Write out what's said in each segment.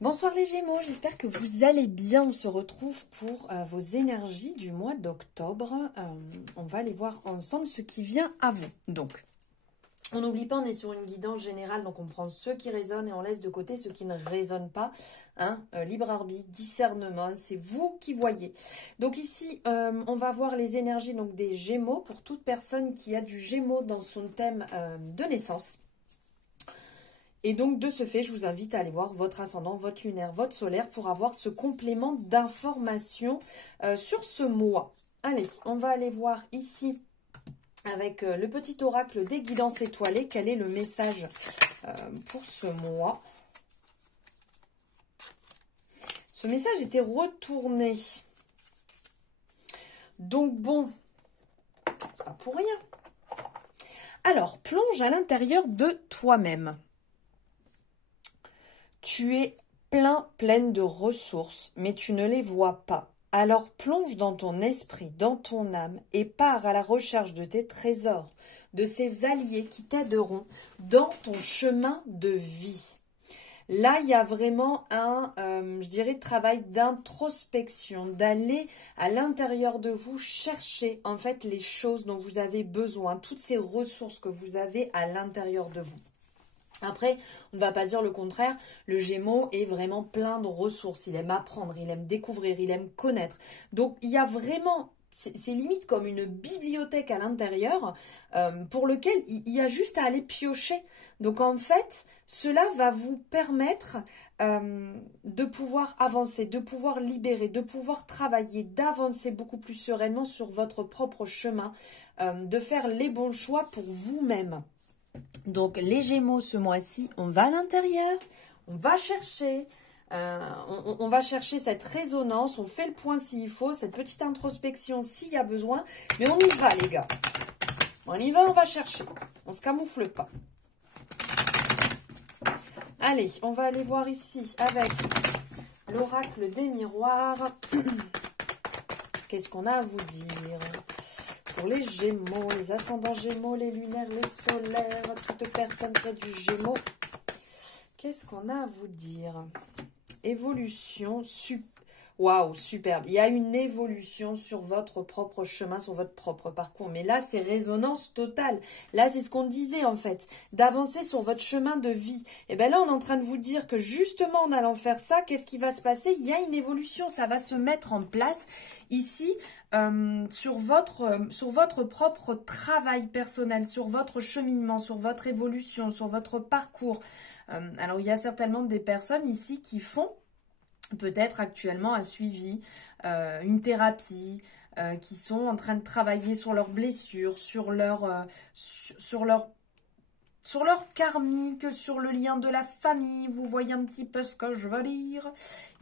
Bonsoir les Gémeaux, j'espère que vous allez bien. On se retrouve pour vos énergies du mois d'octobre. On va aller voir ensemble ce qui vient à vous. Donc, on n'oublie pas, on est sur une guidance générale, donc on prend ceux qui résonnent et on laisse de côté ceux qui ne résonnent pas. Libre arbitre, discernement, c'est vous qui voyez. Donc ici, on va voir les énergies donc, des Gémeaux pour toute personne qui a du Gémeaux dans son thème de naissance. Et donc, de ce fait, je vous invite à aller voir votre ascendant, votre lunaire, votre solaire pour avoir ce complément d'information sur ce mois. Allez, on va aller voir ici, avec le petit oracle des guidances étoilées, quel est le message pour ce mois. Ce message était retourné. Donc, bon, c'est pas pour rien. Alors, plonge à l'intérieur de toi-même. Tu es pleine de ressources, mais tu ne les vois pas. Alors plonge dans ton esprit, dans ton âme, et pars à la recherche de tes trésors, de ces alliés qui t'aideront dans ton chemin de vie. Là, il y a vraiment un, je dirais, travail d'introspection, d'aller à l'intérieur de vous chercher en fait les choses dont vous avez besoin, toutes ces ressources que vous avez à l'intérieur de vous. Après, on ne va pas dire le contraire, le Gémeaux est vraiment plein de ressources, il aime apprendre, il aime découvrir, il aime connaître. Donc, il y a vraiment, c'est limite comme une bibliothèque à l'intérieur pour lequel il y a juste à aller piocher. Donc, en fait, cela va vous permettre de pouvoir avancer, de pouvoir libérer, de pouvoir travailler, d'avancer beaucoup plus sereinement sur votre propre chemin, de faire les bons choix pour vous-même. Donc, les Gémeaux, ce mois-ci, on va à l'intérieur, on va chercher, on va chercher cette résonance, on fait le point s'il faut, cette petite introspection s'il y a besoin, mais on y va, les gars. On y va, on va chercher, on ne se camoufle pas. Allez, on va aller voir ici avec l'oracle des miroirs. Qu'est-ce qu'on a à vous dire ? Pour les Gémeaux, les ascendants Gémeaux, les lunaires, les solaires, toute personne qui a du Gémeaux, qu'est-ce qu'on a à vous dire? Évolution, waouh, superbe. Il y a une évolution sur votre propre chemin, sur votre propre parcours. Mais là, c'est résonance totale. Là, c'est ce qu'on disait en fait, d'avancer sur votre chemin de vie. Et bien là, on est en train de vous dire que justement, en allant faire ça, qu'est-ce qui va se passer? Il y a une évolution, ça va se mettre en place ici sur votre propre travail personnel, sur votre cheminement, sur votre évolution, sur votre parcours. Alors, il y a certainement des personnes ici qui font peut-être actuellement un suivi, une thérapie, qui sont en train de travailler sur leurs blessures, sur leur karmique, sur le lien de la famille. Vous voyez un petit peu ce que je veux dire.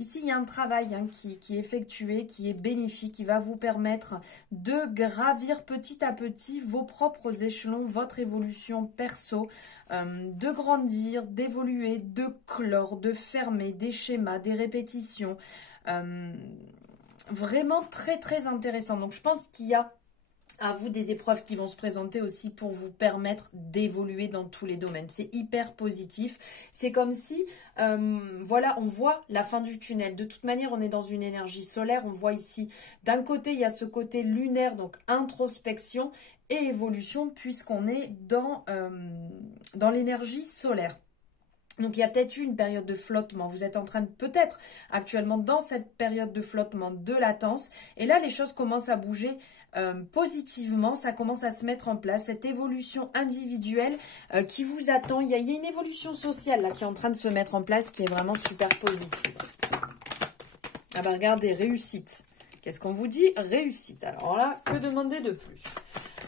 Ici, il y a un travail qui est effectué, qui est bénéfique, qui va vous permettre de gravir petit à petit vos propres échelons, votre évolution perso, de grandir, d'évoluer, de clore, de fermer des schémas, des répétitions. Vraiment très, très intéressant. Donc, je pense qu'il y a à vous des épreuves qui vont se présenter aussi pour vous permettre d'évoluer dans tous les domaines. C'est hyper positif. C'est comme si, voilà, on voit la fin du tunnel. De toute manière, on est dans une énergie solaire. On voit ici, d'un côté, il y a ce côté lunaire, donc introspection et évolution, puisqu'on est dans l'énergie solaire. Donc, il y a peut-être eu une période de flottement. Vous êtes en train de, peut-être, actuellement, dans cette période de flottement, de latence. Et là, les choses commencent à bouger positivement. Ça commence à se mettre en place. Cette évolution individuelle qui vous attend. Il y a une évolution sociale, là, qui est en train de se mettre en place, qui est vraiment super positive. Ah bah, regardez, réussite. Qu'est-ce qu'on vous dit? Réussite. Alors là, que demander de plus?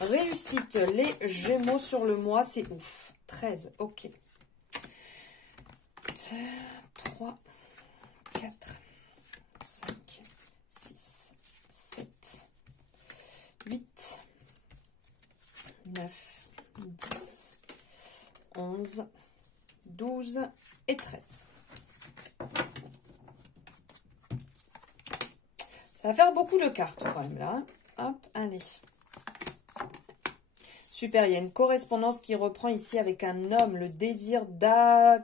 Réussite, les Gémeaux sur le mois, c'est ouf. 13, ok. 3, 4, 5, 6, 7, 8, 9, 10, 11, 12 et 13. Ça va faire beaucoup de cartes quand même là. Hop, allez. Super, il y a une correspondance qui reprend ici avec un homme, le désir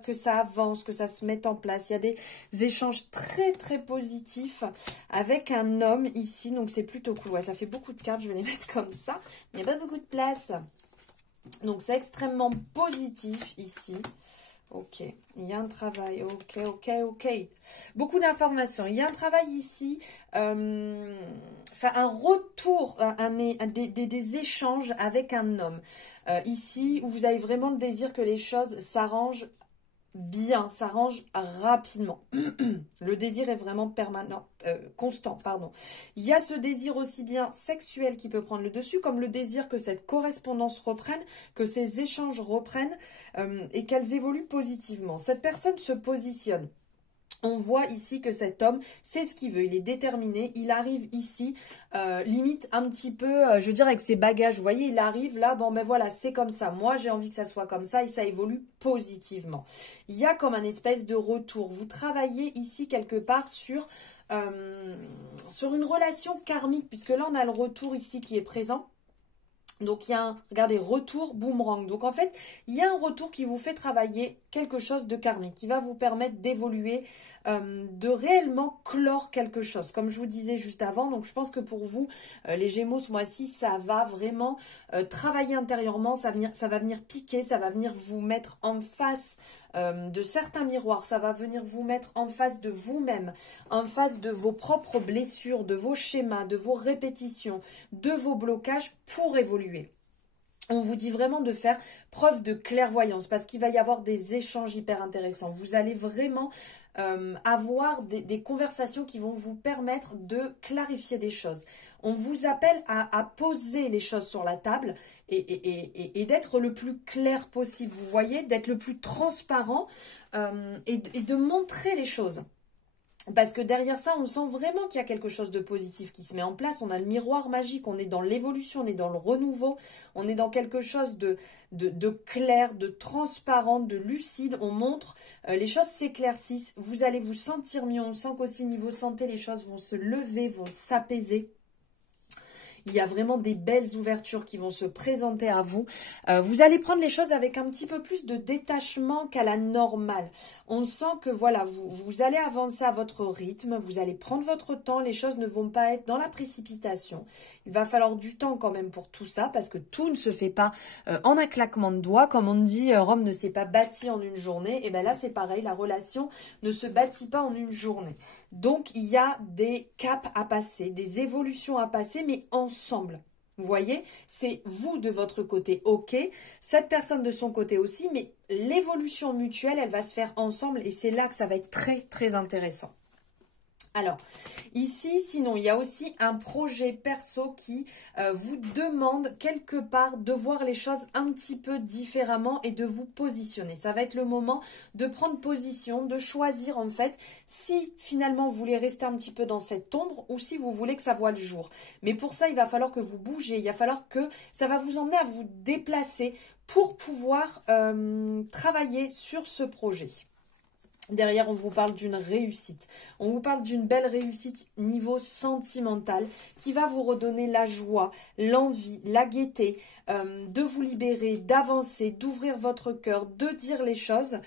que ça avance, que ça se mette en place. Il y a des échanges très très positifs avec un homme ici, donc c'est plutôt cool. Ouais, ça fait beaucoup de cartes, je vais les mettre comme ça. Il n'y a pas beaucoup de place. Donc c'est extrêmement positif ici. Ok, il y a un travail, ok. Beaucoup d'informations. Il y a un travail ici, enfin un retour, des échanges avec un homme. Ici, où vous avez vraiment le désir que les choses s'arrangent bien, s'arrange rapidement. Le désir est vraiment permanent, constant, pardon. Il y a ce désir aussi bien sexuel qui peut prendre le dessus, comme le désir que cette correspondance reprenne, que ces échanges reprennent et qu'elles évoluent positivement. Cette personne se positionne. On voit ici que cet homme sait ce qu'il veut, il est déterminé, il arrive ici, limite un petit peu, je veux dire avec ses bagages, vous voyez, il arrive là, bon ben voilà, c'est comme ça, moi j'ai envie que ça soit comme ça et ça évolue positivement. Il y a comme un espèce de retour, vous travaillez ici quelque part sur une relation karmique, puisque là on a le retour ici qui est présent. Donc il y a un, regardez, retour boomerang. Donc en fait, il y a un retour qui vous fait travailler quelque chose de karmique, qui va vous permettre d'évoluer, de réellement clore quelque chose. Comme je vous disais juste avant, donc je pense que pour vous, les Gémeaux ce mois-ci, ça va vraiment travailler intérieurement, ça va venir piquer, ça va venir vous mettre en face de certains miroirs, ça va venir vous mettre en face de vous-même, en face de vos propres blessures, de vos schémas, de vos répétitions, de vos blocages pour évoluer. On vous dit vraiment de faire preuve de clairvoyance parce qu'il va y avoir des échanges hyper intéressants. Vous allez vraiment avoir des conversations qui vont vous permettre de clarifier des choses. On vous appelle à poser les choses sur la table et d'être le plus clair possible. Vous voyez, d'être le plus transparent et de montrer les choses. Parce que derrière ça, on sent vraiment qu'il y a quelque chose de positif qui se met en place. On a le miroir magique, on est dans l'évolution, on est dans le renouveau, on est dans quelque chose de clair, de transparent, de lucide. On montre, les choses s'éclaircissent, vous allez vous sentir mieux. On sent qu'aussi niveau santé, les choses vont se lever, vont s'apaiser. Il y a vraiment des belles ouvertures qui vont se présenter à vous. Vous allez prendre les choses avec un petit peu plus de détachement qu'à la normale. On sent que voilà, vous allez avancer à votre rythme, vous allez prendre votre temps, les choses ne vont pas être dans la précipitation. Il va falloir du temps quand même pour tout ça, parce que tout ne se fait pas en un claquement de doigts. Comme on dit, Rome ne s'est pas bâtie en une journée. Et bien là, c'est pareil, la relation ne se bâtit pas en une journée. Donc, il y a des caps à passer, des évolutions à passer, mais ensemble. Vous voyez, c'est vous de votre côté, ok, cette personne de son côté aussi, mais l'évolution mutuelle, elle va se faire ensemble et c'est là que ça va être très, très intéressant. Alors, ici, sinon, il y a aussi un projet perso qui vous demande quelque part de voir les choses un petit peu différemment et de vous positionner. Ça va être le moment de prendre position, de choisir en fait si finalement vous voulez rester un petit peu dans cette ombre ou si vous voulez que ça voie le jour. Mais pour ça, il va falloir que vous bougez, il va falloir que ça va vous emmener à vous déplacer pour pouvoir travailler sur ce projet. Derrière, on vous parle d'une réussite. On vous parle d'une belle réussite niveau sentimental qui va vous redonner la joie, l'envie, la gaieté, de vous libérer, d'avancer, d'ouvrir votre cœur, de dire les choses.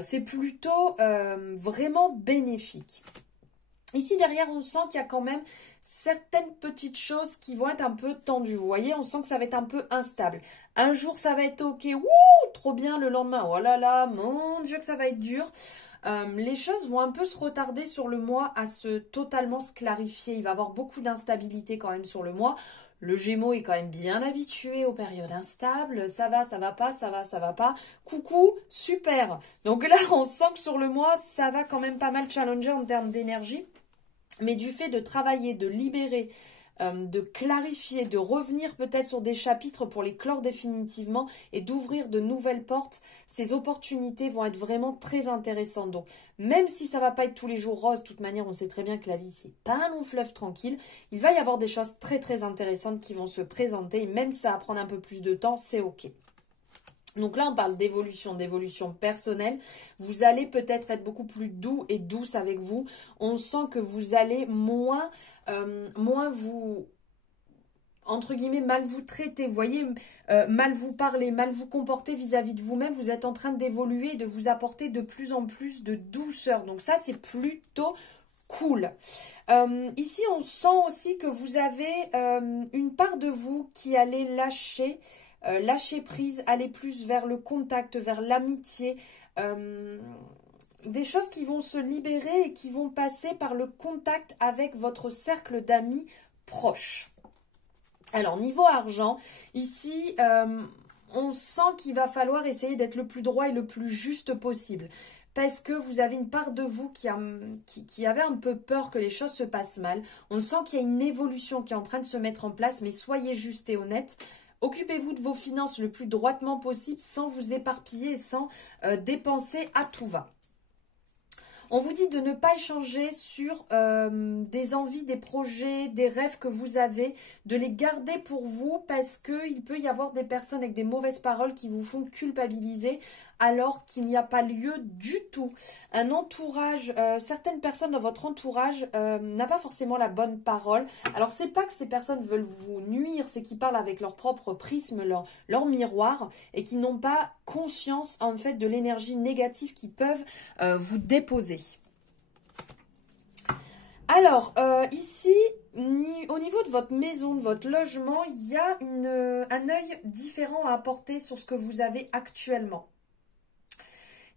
C'est plutôt vraiment bénéfique. Ici, derrière, on sent qu'il y a quand même certaines petites choses qui vont être un peu tendues. Vous voyez, on sent que ça va être un peu instable. Un jour, ça va être ok, wouh, trop bien. Le lendemain, oh là là, mon Dieu que ça va être dur. Les choses vont un peu se retarder sur le mois à totalement se clarifier. Il va y avoir beaucoup d'instabilité quand même sur le mois. Le Gémeaux est quand même bien habitué aux périodes instables. Ça va pas, ça va pas. Coucou, super. Donc là, on sent que sur le mois, ça va quand même pas mal challenger en termes d'énergie. Mais du fait de travailler, de libérer, de clarifier, de revenir peut-être sur des chapitres pour les clore définitivement et d'ouvrir de nouvelles portes, ces opportunités vont être vraiment très intéressantes. Donc, même si ça va pas être tous les jours rose, de toute manière, on sait très bien que la vie, c'est pas un long fleuve tranquille. Il va y avoir des choses très très intéressantes qui vont se présenter. Et même si ça va prendre un peu plus de temps, c'est ok. Donc là, on parle d'évolution personnelle. Vous allez peut-être être beaucoup plus doux et douce avec vous. On sent que vous allez moins vous entre guillemets, mal vous traiter, vous voyez, mal vous parler, mal vous comporter vis-à-vis de vous-même, vous êtes en train d'évoluer et de vous apporter de plus en plus de douceur. Donc ça, c'est plutôt cool. Ici, on sent aussi que vous avez une part de vous qui allait lâcher, lâcher prise, aller plus vers le contact, vers l'amitié, des choses qui vont se libérer et qui vont passer par le contact avec votre cercle d'amis proches. Alors, niveau argent, ici, on sent qu'il va falloir essayer d'être le plus droit et le plus juste possible. Parce que vous avez une part de vous qui avait un peu peur que les choses se passent mal. On sent qu'il y a une évolution qui est en train de se mettre en place, mais soyez juste et honnête. Occupez-vous de vos finances le plus droitement possible sans vous éparpiller et sans dépenser à tout va. On vous dit de ne pas échanger sur des envies, des projets, des rêves que vous avez, de les garder pour vous parce qu'il peut y avoir des personnes avec des mauvaises paroles qui vous font culpabiliser alors qu'il n'y a pas lieu du tout. Un entourage, certaines personnes dans votre entourage n'a pas forcément la bonne parole. Alors c'est pas que ces personnes veulent vous nuire, c'est qu'ils parlent avec leur propre prisme, leur miroir et qui n'ont pas conscience en fait de l'énergie négative qu'ils peuvent vous déposer. Alors, ici, au niveau de votre maison, de votre logement, il y a un œil différent à apporter sur ce que vous avez actuellement.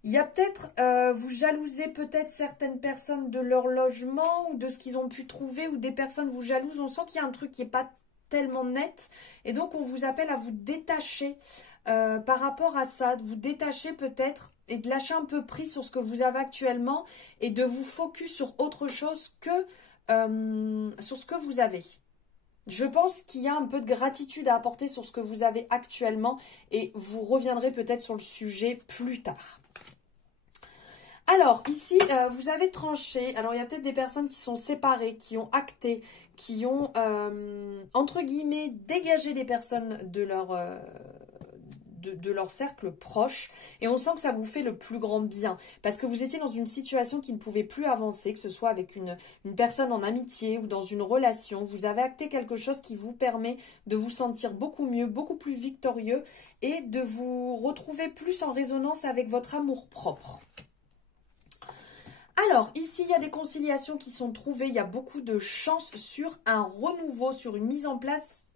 Il y a peut-être, vous jalousez peut-être certaines personnes de leur logement ou de ce qu'ils ont pu trouver ou des personnes vous jalousent. On sent qu'il y a un truc qui n'est pas tellement net et donc on vous appelle à vous détacher par rapport à ça, de vous détacher peut-être et de lâcher un peu prise sur ce que vous avez actuellement et de vous focus sur autre chose que sur ce que vous avez. Je pense qu'il y a un peu de gratitude à apporter sur ce que vous avez actuellement et vous reviendrez peut-être sur le sujet plus tard. Alors, ici, vous avez tranché. Alors, il y a peut-être des personnes qui sont séparées, qui ont acté, qui ont, entre guillemets, dégagé des personnes de leur cercle proche. Et on sent que ça vous fait le plus grand bien. Parce que vous étiez dans une situation qui ne pouvait plus avancer, que ce soit avec une personne en amitié ou dans une relation. Vous avez acté quelque chose qui vous permet de vous sentir beaucoup mieux, beaucoup plus victorieux et de vous retrouver plus en résonance avec votre amour-propre. Alors, ici, il y a des conciliations qui sont trouvées. Il y a beaucoup de chances sur un renouveau, sur une mise en place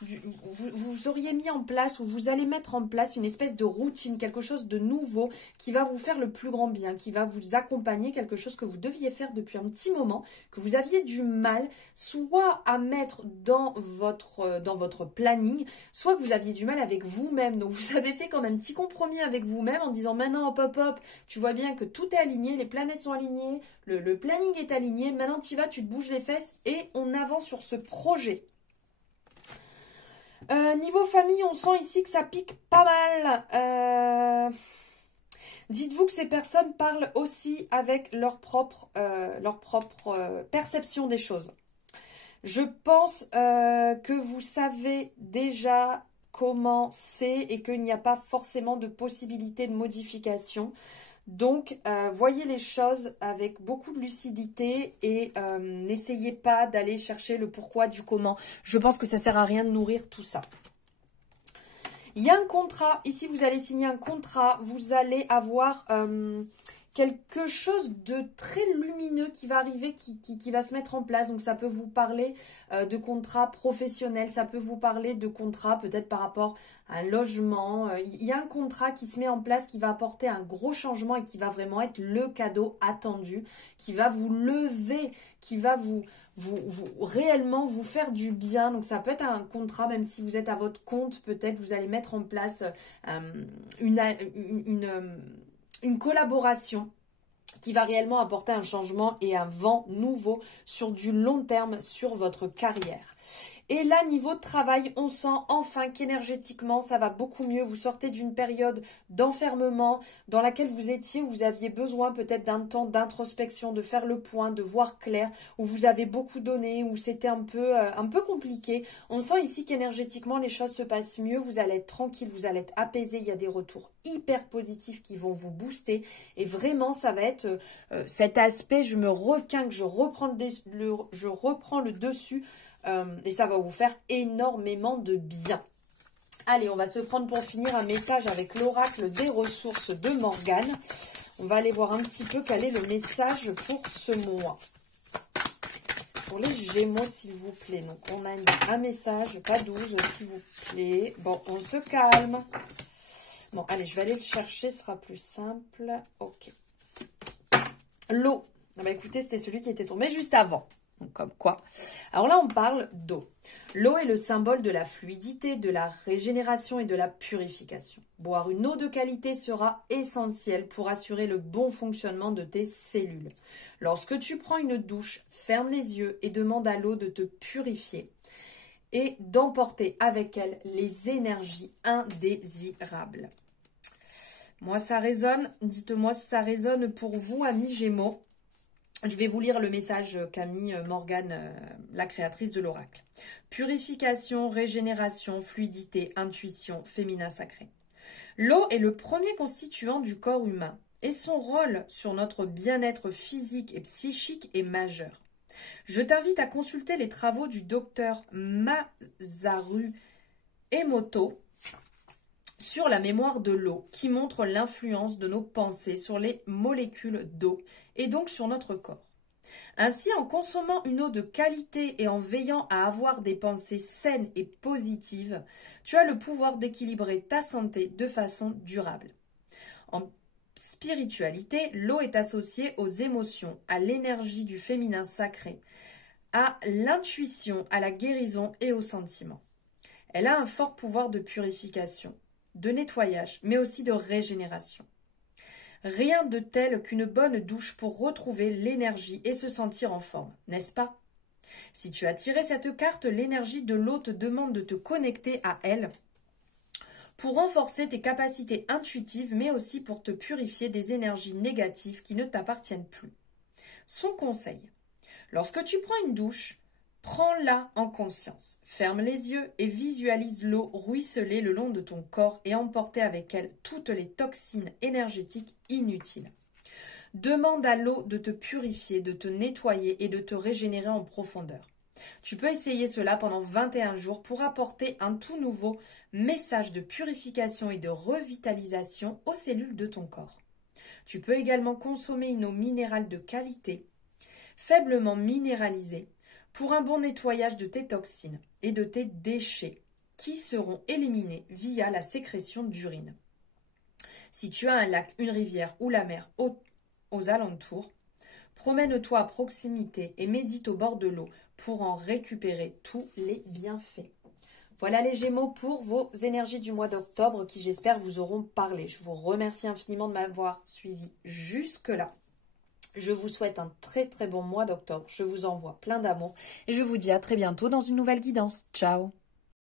vous auriez mis en place ou vous allez mettre en place une espèce de routine, quelque chose de nouveau qui va vous faire le plus grand bien, qui va vous accompagner, quelque chose que vous deviez faire depuis un petit moment, que vous aviez du mal, soit à mettre dans votre planning, soit que vous aviez du mal avec vous-même. Donc, vous avez fait comme un petit compromis avec vous-même en disant maintenant, hop, hop, hop, tu vois bien que tout est aligné, les planètes sont alignées, le planning est aligné, maintenant tu y vas, tu te bouges les fesses et on avance sur ce projet. Niveau famille, on sent ici que ça pique pas mal. Dites-vous que ces personnes parlent aussi avec leur propre perception des choses. Je pense que vous savez déjà comment c'est et qu'il n'y a pas forcément de possibilité de modification. Donc, voyez les choses avec beaucoup de lucidité et n'essayez pas d'aller chercher le pourquoi du comment. Je pense que ça sert à rien de nourrir tout ça. Il y a un contrat. Ici, vous allez signer un contrat. Vous allez avoir quelque chose de très lumineux qui va arriver, qui va se mettre en place. Donc, ça peut vous parler de contrat professionnel. Ça peut vous parler de contrat peut-être par rapport à un logement. Il y a un contrat qui se met en place qui va apporter un gros changement et qui va vraiment être le cadeau attendu, qui va vous lever, qui va réellement vous faire du bien. Donc ça peut être un contrat, même si vous êtes à votre compte, peut-être vous allez mettre en place une collaboration qui va réellement apporter un changement et un vent nouveau sur du long terme sur votre carrière. Et là, niveau de travail, on sent enfin qu'énergétiquement, ça va beaucoup mieux. Vous sortez d'une période d'enfermement dans laquelle vous étiez, où vous aviez besoin peut-être d'un temps d'introspection, de faire le point, de voir clair, où vous avez beaucoup donné, où c'était un peu compliqué. On sent ici qu'énergétiquement, les choses se passent mieux. Vous allez être tranquille, vous allez être apaisé. Il y a des retours hyper positifs qui vont vous booster. Et vraiment, ça va être cet aspect, je me requinque, je reprends le dessus. et ça va vous faire énormément de bien. Allez, on va se prendre pour finir un message avec l'oracle des ressources de Morgane. On va aller voir un petit peu quel est le message pour ce mois. Pour les Gémeaux, s'il vous plaît. Donc, on a un message, pas 12, s'il vous plaît. Bon, on se calme. Bon, allez, je vais aller le chercher, ce sera plus simple. Ok. L'eau. Ah bah écoutez, c'était celui qui était tombé juste avant. Donc, comme quoi. Alors là, on parle d'eau. L'eau est le symbole de la fluidité, de la régénération et de la purification. Boire une eau de qualité sera essentiel pour assurer le bon fonctionnement de tes cellules. Lorsque tu prends une douche, ferme les yeux et demande à l'eau de te purifier et d'emporter avec elle les énergies indésirables. Moi, ça résonne. Dites-moi si ça résonne pour vous, amis Gémeaux. Je vais vous lire le message qu'a mis Morgane, la créatrice de l'oracle. Purification, régénération, fluidité, intuition, féminin sacré. L'eau est le premier constituant du corps humain et son rôle sur notre bien-être physique et psychique est majeur. Je t'invite à consulter les travaux du docteur Masaru Emoto sur la mémoire de l'eau qui montre l'influence de nos pensées sur les molécules d'eau et donc sur notre corps. Ainsi, en consommant une eau de qualité et en veillant à avoir des pensées saines et positives, tu as le pouvoir d'équilibrer ta santé de façon durable. En spiritualité, l'eau est associée aux émotions, à l'énergie du féminin sacré, à l'intuition, à la guérison et aux sentiments. Elle a un fort pouvoir de purification, de nettoyage, mais aussi de régénération. Rien de tel qu'une bonne douche pour retrouver l'énergie et se sentir en forme, n'est-ce pas? Si tu as tiré cette carte, l'énergie de l'eau te demande de te connecter à elle pour renforcer tes capacités intuitives, mais aussi pour te purifier des énergies négatives qui ne t'appartiennent plus. Son conseil: lorsque tu prends une douche, prends-la en conscience. Ferme les yeux et visualise l'eau ruisseler le long de ton corps et emporter avec elle toutes les toxines énergétiques inutiles. Demande à l'eau de te purifier, de te nettoyer et de te régénérer en profondeur. Tu peux essayer cela pendant 21 jours pour apporter un tout nouveau message de purification et de revitalisation aux cellules de ton corps. Tu peux également consommer une eau minérale de qualité, faiblement minéralisée, pour un bon nettoyage de tes toxines et de tes déchets qui seront éliminés via la sécrétion d'urine. Si tu as un lac, une rivière ou la mer aux alentours, promène-toi à proximité et médite au bord de l'eau pour en récupérer tous les bienfaits. Voilà les Gémeaux pour vos énergies du mois d'octobre qui, j'espère, vous auront parlé. Je vous remercie infiniment de m'avoir suivi jusque-là. Je vous souhaite un très très bon mois d'octobre. Je vous envoie plein d'amour et je vous dis à très bientôt dans une nouvelle guidance. Ciao!